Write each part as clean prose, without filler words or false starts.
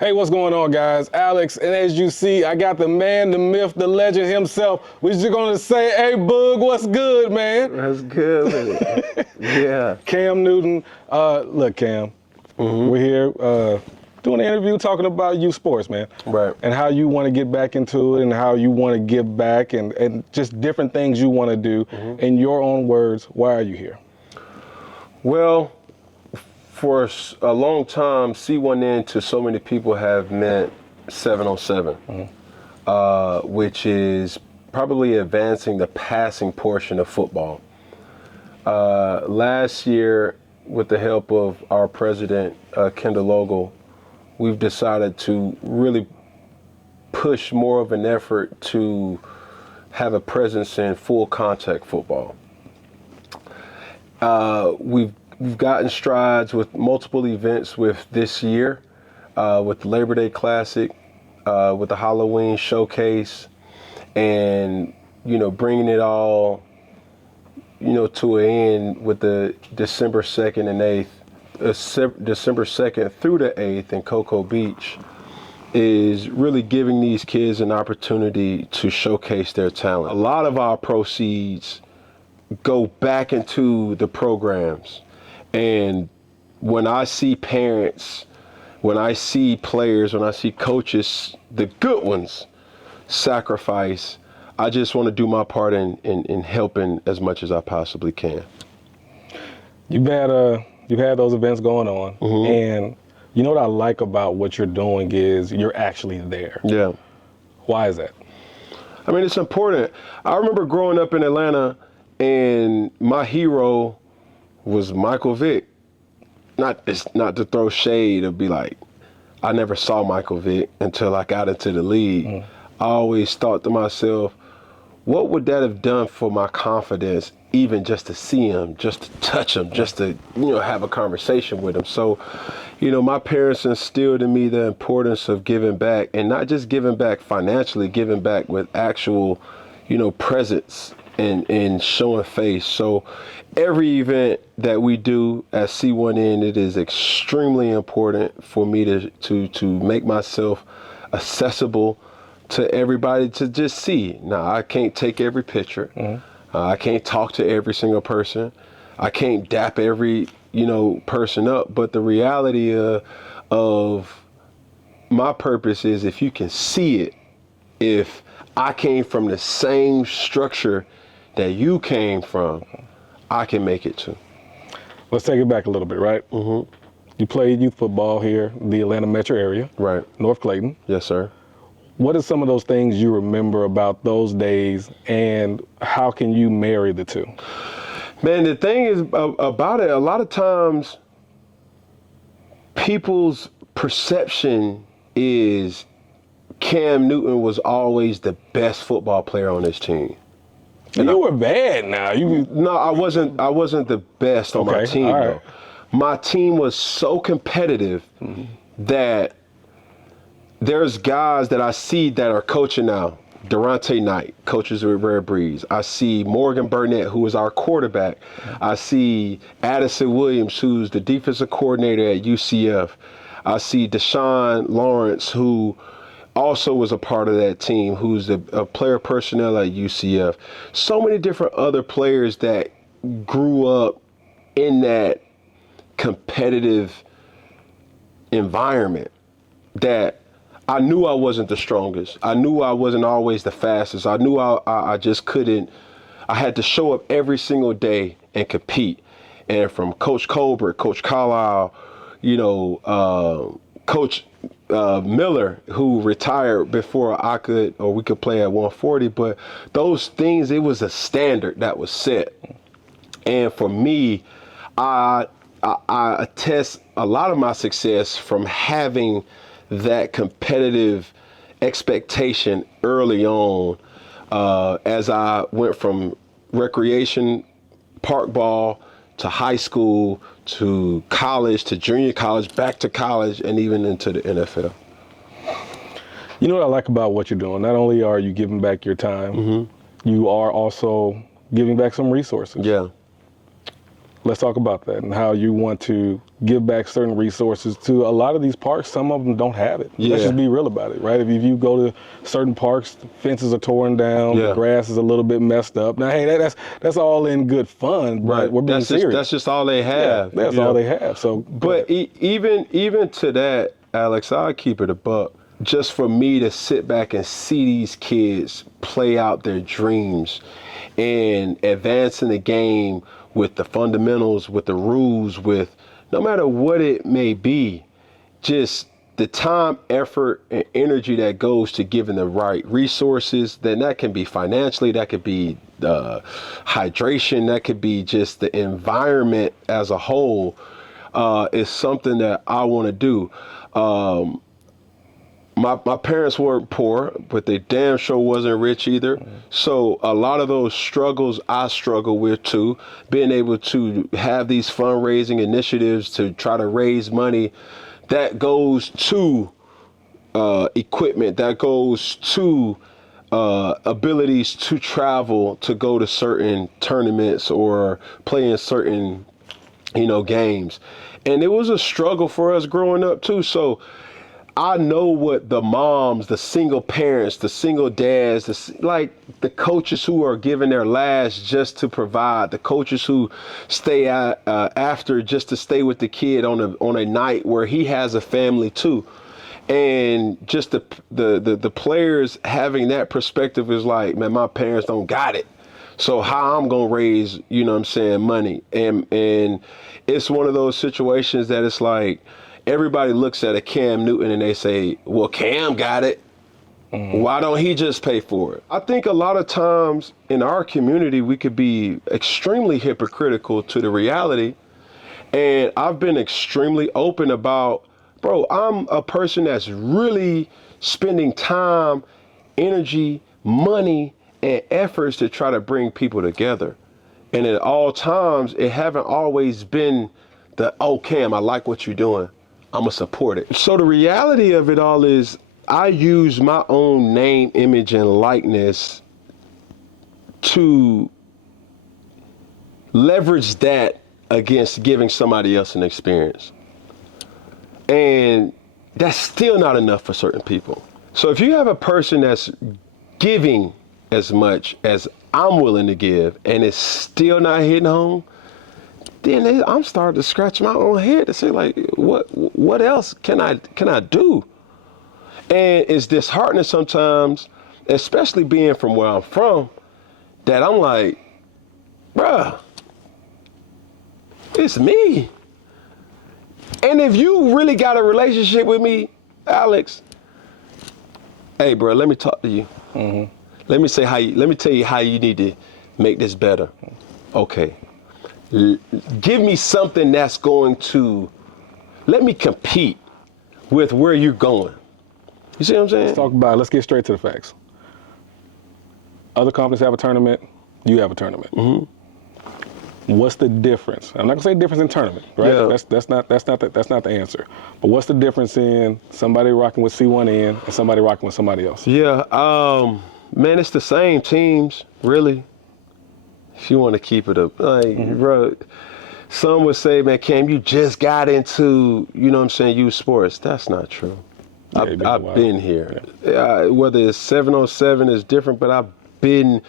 Hey, what's going on, guys? Alex, and as you see, I got the man, the myth, the legend himself. We're just gonna say, hey, Boog, what's good, man? That's good. Yeah. Cam Newton. Look, Cam, we're here doing an interview talking about youth sports, man. Right. And how you want to get back into it and how you want to give back and just different things you want to do. In your own words, why are you here? Well, for a long time, C1N to so many people have meant 7-on-7, which is probably advancing the passing portion of football. Last year, with the help of our president, Kendall Ogle, we've decided to really push more of an effort to have a presence in full contact football. We've gotten strides with multiple events with this year, with the Labor Day Classic, with the Halloween Showcase, and, bringing it all, to an end with the December 2nd and 8th, December 2nd through the 8th in Cocoa Beach, is really giving these kids an opportunity to showcase their talent. A lot of our proceeds go back into the programs. And when I see parents, when I see players, when I see coaches, the good ones, sacrifice, I just want to do my part in helping as much as I possibly can. You've had those events going on, and you know what I like about what you're doing is you're actually there. Yeah. Why is that? I mean, it's important. I remember growing up in Atlanta, and my hero was Michael Vick. Not to throw shade or be like, I never saw Michael Vick until I got into the league. I always thought to myself, what would that have done for my confidence, even just to see him, just to touch him, just to, have a conversation with him. So, my parents instilled in me the importance of giving back, and not just giving back financially, giving back with actual, presence and showing face. So every event that we do at C1N, it is extremely important for me to make myself accessible to everybody to just see. Now, I can't take every picture. I can't talk to every single person. I can't dap every, person up. But the reality of my purpose is, if you can see it, if I came from the same structure that you came from, I can make it too. Let's take it back a little bit, right? You played youth football here in the Atlanta metro area. Right. North Clayton. Yes, sir. What are some of those things you remember about those days, and how can you marry the two? Man, the thing is about it, a lot of times people's perception is Cam Newton was always the best football player on his team. And you were bad now. No, I wasn't the best on my team, right. though. My team was so competitive that there's guys that I see that are coaching now. Durante Knight coaches with Rare Breeze. I see Morgan Burnett, who is our quarterback. I see Addison Williams, who's the defensive coordinator at UCF. I see Deshaun Lawrence, who also was a part of that team, who's a player personnel at UCF. So many different other players that grew up in that competitive environment that I knew I wasn't the strongest. I knew I wasn't always the fastest. I knew I just couldn't. I had to show up every single day and compete. And from Coach Colbert, Coach Carlisle, Coach Miller, who retired before we could play at 140. But those things, it was a standard that was set. And for me, I attest a lot of my success from having that competitive expectation early on, as I went from recreation park ball to high school to college to junior college, back to college, and even into the NFL. You know what I like about what you're doing? Not only are you giving back your time, you are also giving back some resources. Yeah. Let's talk about that and how you want to give back certain resources to a lot of these parks. Some of them don't have it. Let's just be real about it, right? If you go to certain parks, the fences are torn down, the grass is a little bit messed up. Now, hey, that's all in good fun, but we're being serious. That's just all they have. Yeah, that's all they have. So, but even to that, Alex, I'll keep it a buck. Just for me to sit back and see these kids play out their dreams and advance in the game with the fundamentals, with the rules, with no matter what it may be, just the time, effort, and energy that goes to giving the right resources, then that can be financially, that could be hydration, that could be just the environment as a whole, is something that I want to do. My parents weren't poor, but they damn sure wasn't rich either. So a lot of those struggles I struggle with too. Being able to have these fundraising initiatives to try to raise money, that goes to equipment, that goes to abilities to travel, to go to certain tournaments or play in certain, games. And it was a struggle for us growing up too. So I know what the moms, the single parents, the single dads, the coaches who are giving their last just to provide, the coaches who stay after just to stay with the kid on a night where he has a family too. And just the players having that perspective is like, man, my parents don't got it. So how I'm gonna raise, money. And it's one of those situations that it's like, everybody looks at a Cam Newton and they say, well, Cam got it. Why don't he just pay for it? I think a lot of times in our community, we could be extremely hypocritical to the reality. And I've been extremely open about, bro, I'm a person that's really spending time, energy, money, and efforts to try to bring people together. And at all times, it haven't always been oh, Cam, I like what you're doing. I'm gonna support it. So the reality of it all is I use my own name, image, and likeness to leverage that against giving somebody else an experience. And that's still not enough for certain people. So if you have a person that's giving as much as I'm willing to give and it's still not hitting home, then I'm starting to scratch my own head to say, like, what else can I do? And it's disheartening sometimes, especially being from where I'm from, that I'm like, bruh, it's me. And if you really got a relationship with me, Alex, hey, bro, let me talk to you. Let me tell you how you need to make this better. Okay. Give me something that's going to let me compete with where you're going. You see what I'm saying? Let's talk about it. Let's get straight to the facts. Other companies have a tournament. You have a tournament. What's the difference? I'm not gonna say difference in tournament, right? Yeah. That's not the answer. But what's the difference in somebody rocking with C1N and somebody rocking with somebody else? Yeah, man, it's the same teams, really. If you want to keep it up, bro, some would say, man, Cam, you just got into, youth sports. That's not true. I've been here. Yeah. Whether it's 707 is different, but I've been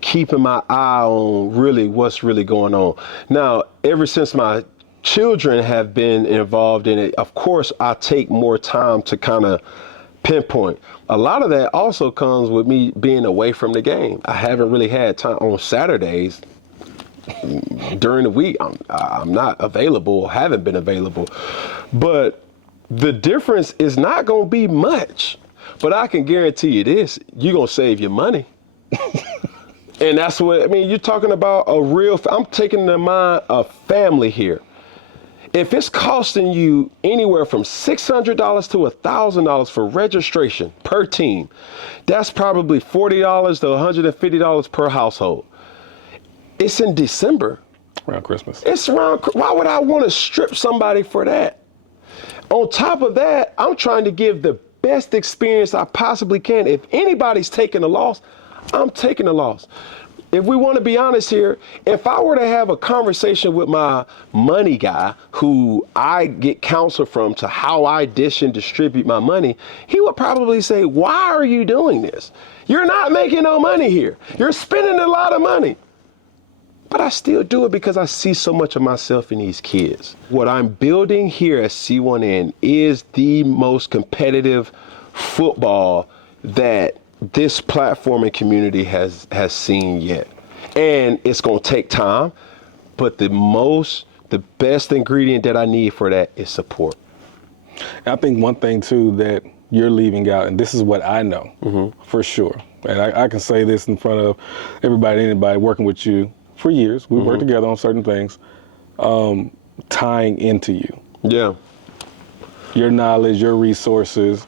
keeping my eye on really what's really going on. Now, ever since my children have been involved in it, of course, I take more time to kind of pinpoint. A lot of that also comes with me being away from the game. I haven't really had time on Saturdays. During the week, I'm not available, haven't been available. But the difference is not going to be much. But I can guarantee you this, you're going to save your money. And that's what, you're talking about I'm taking in mind a family here. If it's costing you anywhere from $600 to $1,000 for registration per team, that's probably $40 to $150 per household. It's in December. Around Christmas. Why would I want to strip somebody for that? On top of that, I'm trying to give the best experience I possibly can. If anybody's taking a loss, I'm taking a loss. if we want to be honest here, if I were to have a conversation with my money guy, who I get counsel from to how I dish and distribute my money, he would probably say, why are you doing this? You're not making no money here. You're spending a lot of money. But I still do it because I see so much of myself in these kids. What I'm building here at C1N is the most competitive football that this platform and community has seen yet. And it's gonna take time, but the best ingredient that I need for that is support. I think one thing too that you're leaving out, and this is what I know for sure, and I can say this in front of everybody, anybody working with you for years, we worked together on certain things, tying into you. Yeah. Your knowledge, your resources.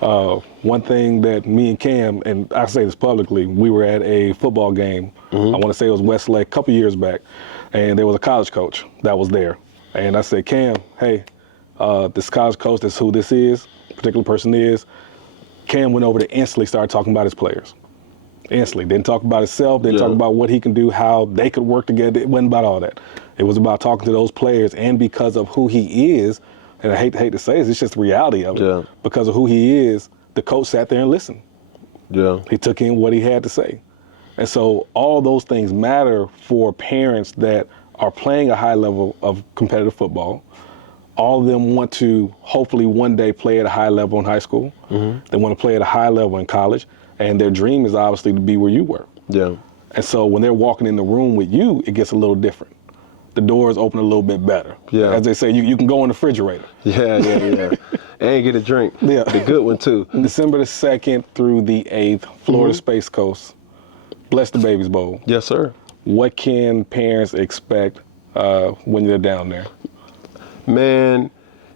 One thing that me and Cam, and I say this publicly, we were at a football game. I want to say it was Westlake a couple years back, and there was a college coach that was there. And I said, Cam, hey, this college coach, that's who this is, particular person is. Cam went over to instantly started talking about his players. Instantly. Didn't talk about himself, didn't talk about what he can do, how they could work together. It wasn't about all that. It was about talking to those players, and because of who he is, and I hate to say this, it's just the reality of it. Yeah. Because of who he is, the coach sat there and listened. Yeah. He took in what he had to say. And so all those things matter for parents that are playing a high level of competitive football. All of them want to hopefully one day play at a high level in high school. They want to play at a high level in college. And their dream is obviously to be where you were. Yeah. And so when they're walking in the room with you, it gets a little different. The doors open a little bit better. Yeah. As they say, you can go in the refrigerator. Yeah. And get a drink. Yeah. The good one too. December the 2nd through the 8th, Florida Space Coast. Bless the Babies Bowl. Yes, sir. What can parents expect when they're down there? Man,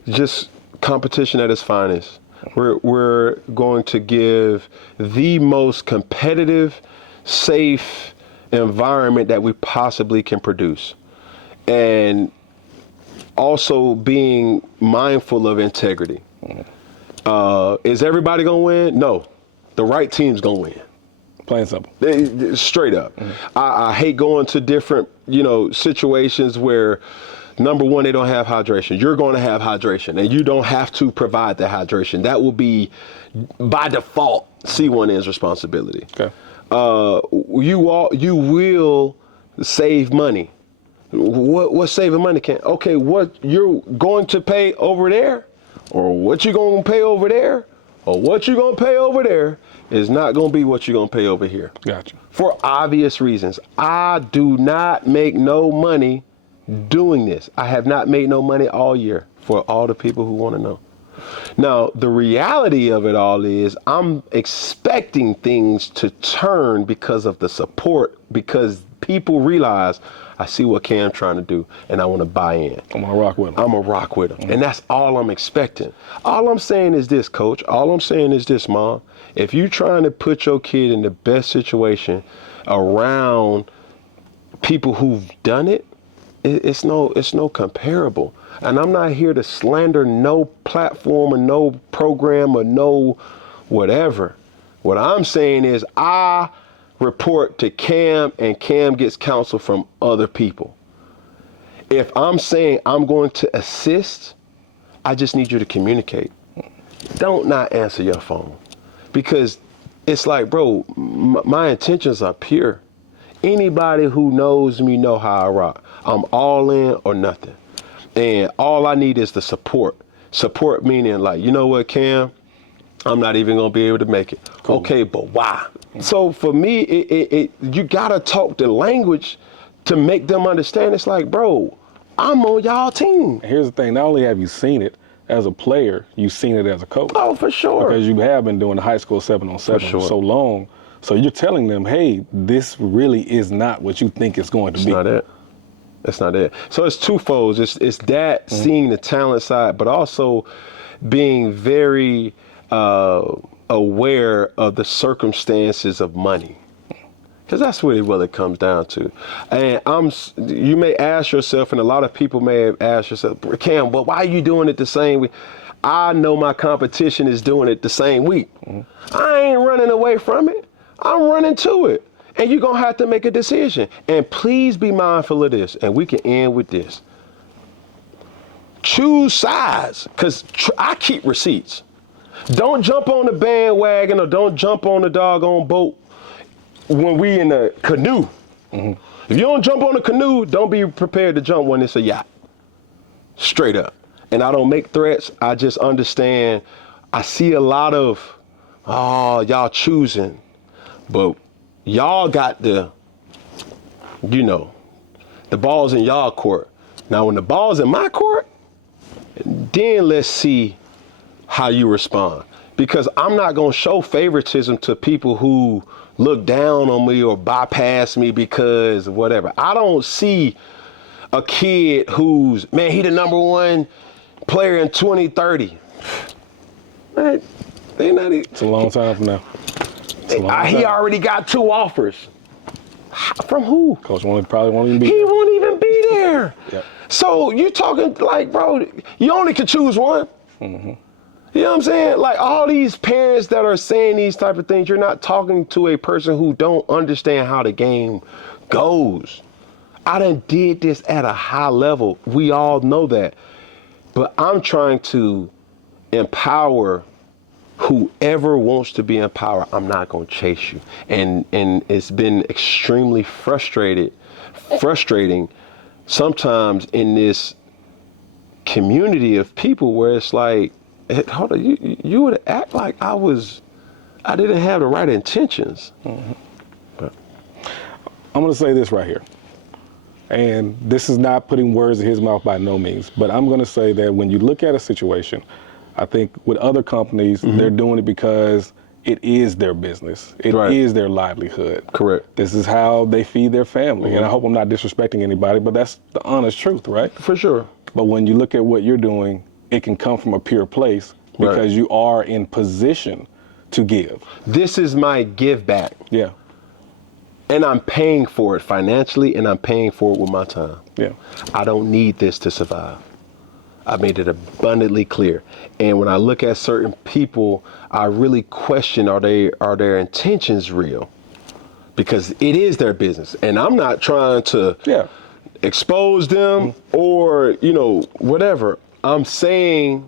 just competition at its finest. We're going to give the most competitive, safe environment that we possibly can produce. And also being mindful of integrity. Is everybody gonna win? No. The right team's gonna win. Plain and simple. Straight up. I hate going to different, situations where, number one, they don't have hydration. You're going to have hydration, and you don't have to provide the hydration. That will be, by default, C1N's responsibility. Okay. You will save money. What saving money can? Okay, what you're going to pay over there, or what you're going to pay over there, or what you're going to pay over there is not going to be what you're going to pay over here. Gotcha. For obvious reasons. I do not make no money doing this. I have not made no money all year, for all the people who want to know. Now, the reality of it all is I'm expecting things to turn because of the support, because people realize I see what Cam's trying to do and I want to buy in. I'm going to rock with him. I'm going to rock with him. And that's all I'm expecting. All I'm saying is this, Coach. All I'm saying is this, Mom. If you're trying to put your kid in the best situation around people who've done it, it's no comparable. And I'm not here to slander no platform or no program or no whatever. What I'm saying is I report to Cam, and Cam gets counsel from other people. If I'm saying I'm going to assist, I just need you to communicate. Don't not answer your phone, because it's like, bro, my intentions are pure. Anybody who knows me know how I rock. I'm all in or nothing. And all I need is the support. Support meaning like, you know what, Cam? I'm not even gonna be able to make it. Cool. Okay, but why? So for me, you gotta talk the language to make them understand. It's like, bro, I'm on y'all team. Here's the thing, not only have you seen it as a player, you've seen it as a coach. Oh, for sure. Because you have been doing the high school 7-on-7 for so long. So you're telling them, hey, this really is not what you think it's going to be. It's not it. That's not it. So it's twofold. It's that seeing the talent side, but also being very aware of the circumstances of money, because that's really what it comes down to. And you may ask yourself, and a lot of people may have asked yourself, Cam, but why are you doing it the same week? I know my competition is doing it the same week. I ain't running away from it. I'm running to it. And you're going to have to make a decision. And please be mindful of this. And we can end with this. Choose sides, because I keep receipts. Don't jump on the bandwagon or don't jump on the doggone boat when we in a canoe. If you don't jump on a canoe, don't be prepared to jump when it's a yacht. Straight up. And I don't make threats. I just understand. I see a lot of, y'all choosing, but y'all got the ball's in y'all court. Now, when the ball's in my court, then let's see how you respond. Because I'm not going to show favoritism to people who look down on me or bypass me because of whatever. I don't see a kid who's, man, he the #1 player in 2030. Man, they not. It's a long time from now. He already got 2 offers. From who? Coach probably won't even be there. He won't even be there. Yep. So you talking like, bro, you only can choose one. Mm-hmm. You know what I'm saying? Like all these parents that are saying these type of things, you're not talking to a person who don't understand how the game goes. I done did this at a high level. We all know that. But I'm trying to empower whoever wants to be empowered. I'm not going to chase you. And it's been extremely frustrating sometimes in this community of people where it's like, hold on, you would act like I didn't have the right intentions. Mm-hmm. But I'm going to say this right here. And this is not putting words in his mouth by no means, but I'm going to say that when you look at a situation, I think with other companies, they're doing it because it is their business. It is their livelihood. Correct. This is how they feed their family. And I hope I'm not disrespecting anybody, but that's the honest truth, right? For sure. But when you look at what you're doing, it can come from a pure place because you are in position to give. This is my give back. Yeah. And I'm paying for it financially, and I'm paying for it with my time. Yeah. I don't need this to survive. I made it abundantly clear. And when I look at certain people, I really question, are their intentions real? Because it is their business. And I'm not trying to expose them or, whatever. I'm saying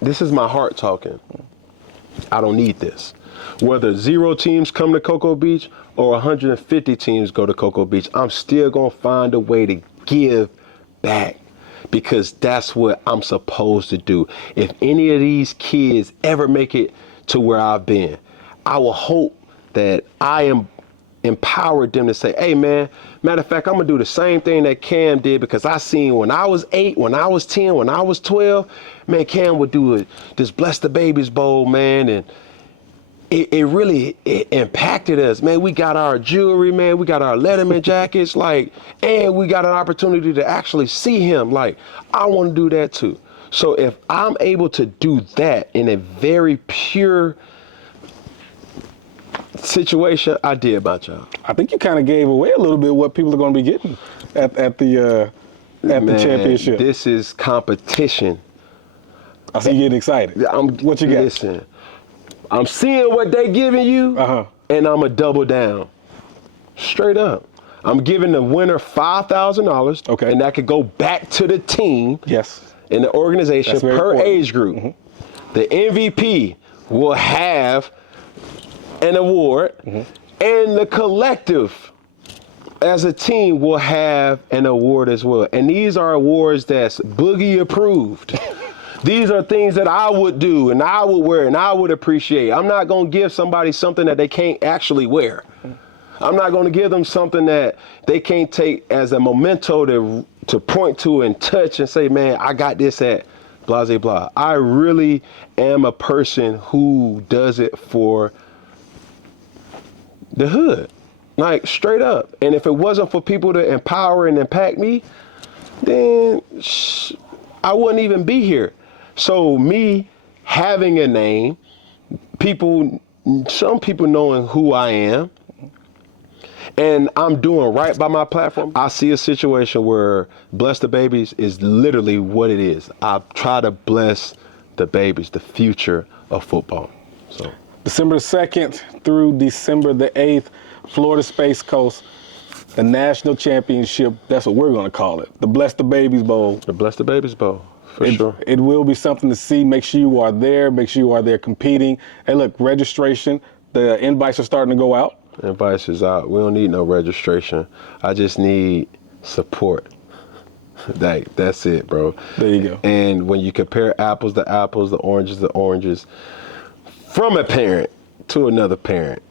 this is my heart talking. I don't need this. Whether 0 teams come to Cocoa Beach or 150 teams go to Cocoa Beach, I'm still going to find a way to give back because that's what I'm supposed to do. If any of these kids ever make it to where I've been, I will hope that I am empowered them to say, hey man, matter of fact, I'm gonna do the same thing that Cam did because I seen when I was 8, when I was 10, when I was 12, man, Cam would do this Bless the Babies Bowl, man, and it really impacted us, man. We got our jewelry, man. We got our Letterman jackets, and we got an opportunity to actually see him. Like, I want to do that too. So if I'm able to do that in a very pure situation, I did my job. I think you kind of gave away a little bit what people are going to be getting at the championship. This is competition. I see you getting excited. What you got? Listen, I'm seeing what they giving you, and I'm a double down. Straight up. I'm giving the winner $5,000. Okay. And that could go back to the team. Yes. In the organization per important. Age group. The MVP will have an award, and the collective as a team will have an award as well. And these are awards that's Boogie approved. These are things that I would do and I would wear and I would appreciate. I'm not going to give somebody something that they can't actually wear. I'm not going to give them something that they can't take as a memento to point to and touch and say, man, I got this at blah, blah, blah. I really am a person who does it for the hood, like straight up. And if it wasn't for people to empower and impact me, then I wouldn't even be here. So me having a name, some people knowing who I am, and I'm doing right by my platform, I see a situation where Bless the Babies is literally what it is. I try to bless the babies, the future of football. So December 2nd through December the 8th, Florida Space Coast, the national championship. That's what we're going to call it. The Bless the Babies Bowl. The Bless the Babies Bowl, for sure. It will be something to see. Make sure you are there. Make sure you are there competing. Hey, look, registration. The invites are starting to go out. Invites is out. We don't need no registration. I just need support. That's it, bro. There you go. And when you compare apples to apples, the oranges to oranges, from a parent to another parent,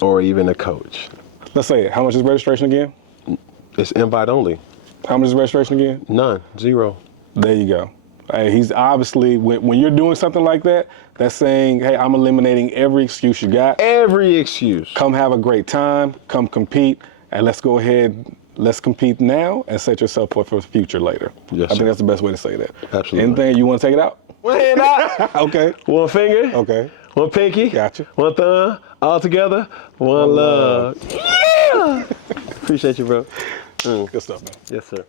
or even a coach. Let's say it. How much is registration again? It's invite only. How much is registration again? None. Zero. There you go. Hey, he's obviously, when you're doing something like that, that's saying, hey, I'm eliminating every excuse you got. Every excuse. Come have a great time, come compete, and let's go ahead, let's compete now and set yourself up for the future later. Yes, I think that's the best way to say that. Absolutely. Anything, you want to take it out? One hand out. Okay. One finger. Okay. One pinky. Gotcha. One thumb. All together. One love. Yeah! Appreciate you, bro. Good stuff, man. Yes, sir.